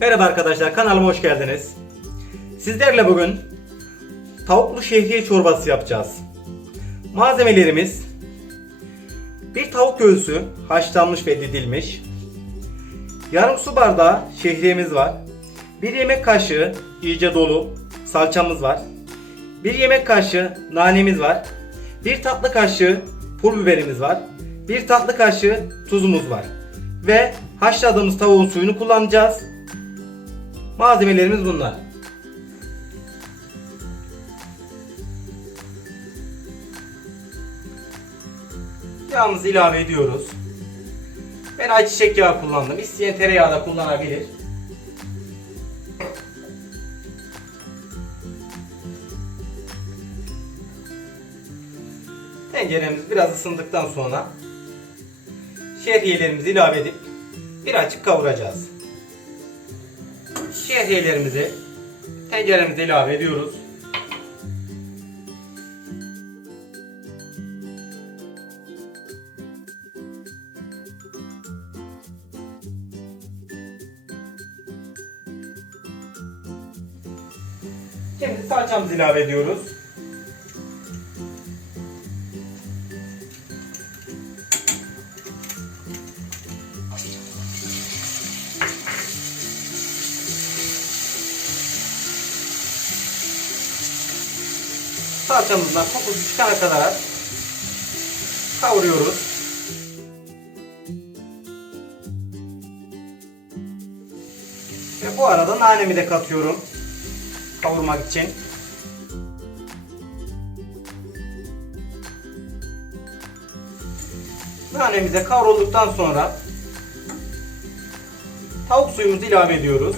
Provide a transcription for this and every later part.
Merhaba arkadaşlar kanalıma hoş geldiniz. Sizlerle bugün tavuklu şehriye çorbası yapacağız. Malzemelerimiz bir tavuk göğsü haşlanmış ve didilmiş. Yarım su bardağı şehriyemiz var. Bir yemek kaşığı iyice dolu salçamız var. Bir yemek kaşığı nanemiz var. Bir tatlı kaşığı pul biberimiz var. Bir tatlı kaşığı tuzumuz var. Ve haşladığımız tavuğun suyunu kullanacağız. Malzemelerimiz bunlar. Yağımızı ilave ediyoruz. Ben ayçiçek yağı kullandım. İsteyen tereyağı da kullanabilir. Tenceremiz biraz ısındıktan sonra şehriyelerimizi ilave edip bir açık kavuracağız. Şehriyelerimizi tenceremize ilave ediyoruz. Şimdi salçamızı ilave ediyoruz. Salçamızdan kokusu çıkana kadar kavuruyoruz. Ve bu arada nanemi de katıyorum kavurmak için. Nanemize kavrulduktan sonra tavuk suyumuzu ilave ediyoruz.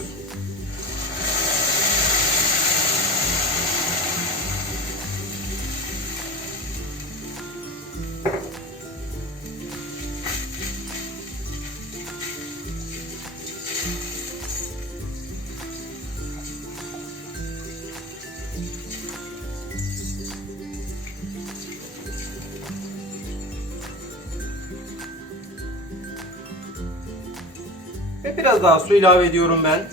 Ve biraz daha su ilave ediyorum ben.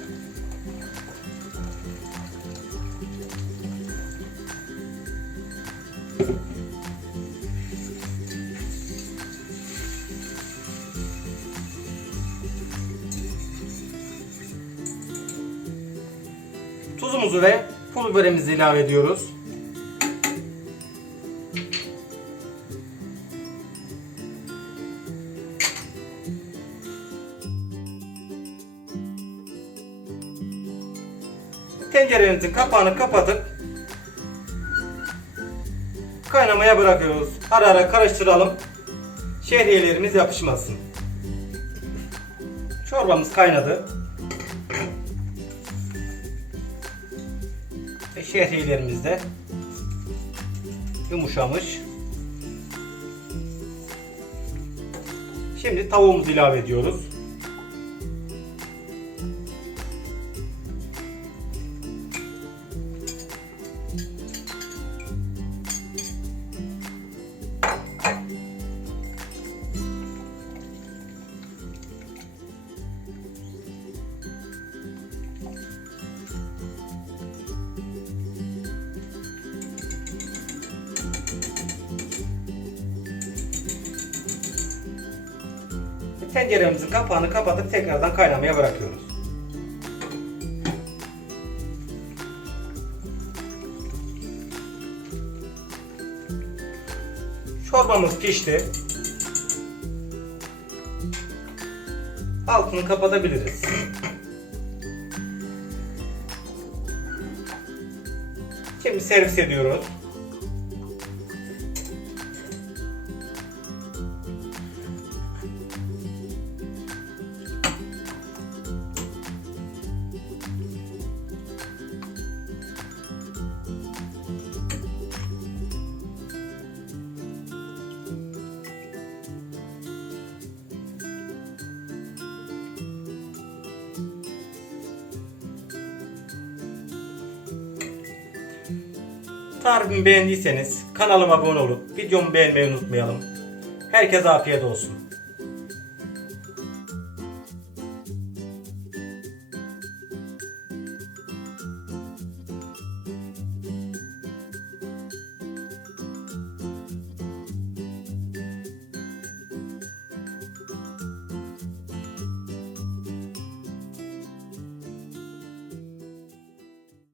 Tuzumuzu ve pul biberimizi ilave ediyoruz. Tenceremizin kapağını kapatıp kaynamaya bırakıyoruz. Ara ara karıştıralım. Şehriyelerimiz yapışmasın. Çorbamız kaynadı. Ve şehriyelerimiz de yumuşamış. Şimdi tavuğumuzu ilave ediyoruz. Tenceremizin kapağını kapatıp tekrardan kaynamaya bırakıyoruz. Çorbamız pişti. Altını kapatabiliriz. Şimdi servis ediyoruz. Tarifimi beğendiyseniz kanalıma abone olup videomu beğenmeyi unutmayalım. Herkese afiyet olsun.